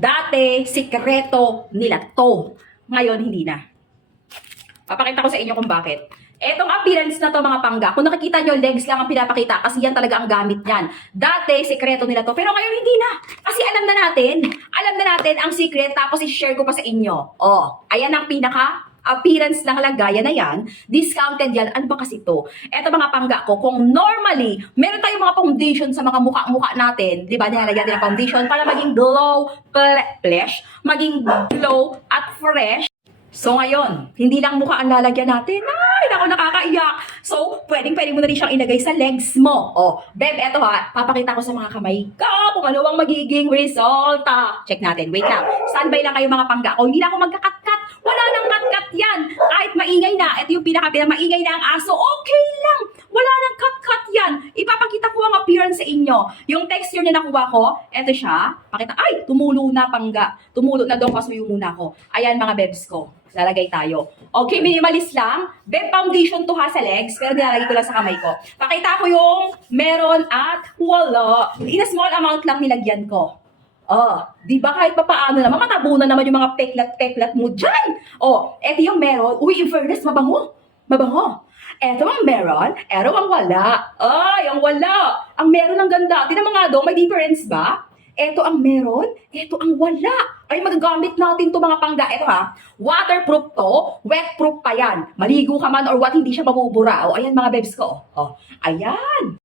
Dati, sikreto nila to. Ngayon, hindi na. Papakita ko sa inyo kung bakit. Etong appearance na to mga pangga, kung nakikita nyo, legs lang ang pinapakita kasi yan talaga ang gamit niyan. Dati, sikreto nila to, pero ngayon hindi na. Kasi alam na natin ang secret, tapos i-share ko pa sa inyo. Oh, ayan ang pinaka appearance ng lagayan na yan, discounted yan. Ano ba kasi to? Eto mga pangga ko, kung normally, meron tayong mga foundation sa mga mukha natin, di ba, nilalagyan din ng foundation para maging glow, flesh, maging glow at fresh. So ngayon, hindi lang mukha ang lalagyan natin. Ay, naku, nakakaiyak. So, pwede mo na rin siyang ilagay sa legs mo. Oh, Beb, eto ha, papakita ko sa mga kamay ko kung ano ang magiging resulta. Check natin, wait lang. Standby lang kayo mga pangga. O, hindi na ako magka-cut-cut. Wala nang cut-cut yan. Kahit maingay na, ito yung pinaka-maingay na ang aso, okay lang. Wala nang cut-cut yan. Ipapakita ko ang appearance sa inyo. Yung texture na nakuha ko, eto siya. Pakita, ay, tumulo na pangga. Tumulo na daw, pasuyo muna ako. Ayan mga bebs ko. Lalagay tayo. Okay, minimalist lang. Beb foundation to ha sa legs, pero nilalagay ko lang sa kamay ko. Pakita ko yung meron at wala. In a small amount lang nilagyan ko. Oh, di ba kahit pa paano naman, matabunan naman yung mga peklat-peklat mo dyan. Oh, eto yung meron. Uy, in fairness, mabango. Mabango. Eto ang meron, eto ang wala. Ay, ang wala. Ang meron ang ganda. Tinan mo nga daw, may difference ba? Eto ang meron, eto ang wala. Ay, magagamit natin to mga pangga. Eto ha, waterproof to, wetproof pa yan. Maligo ka man or what, hindi siya mabubura. O, ayan mga bebs ko. O, ayan.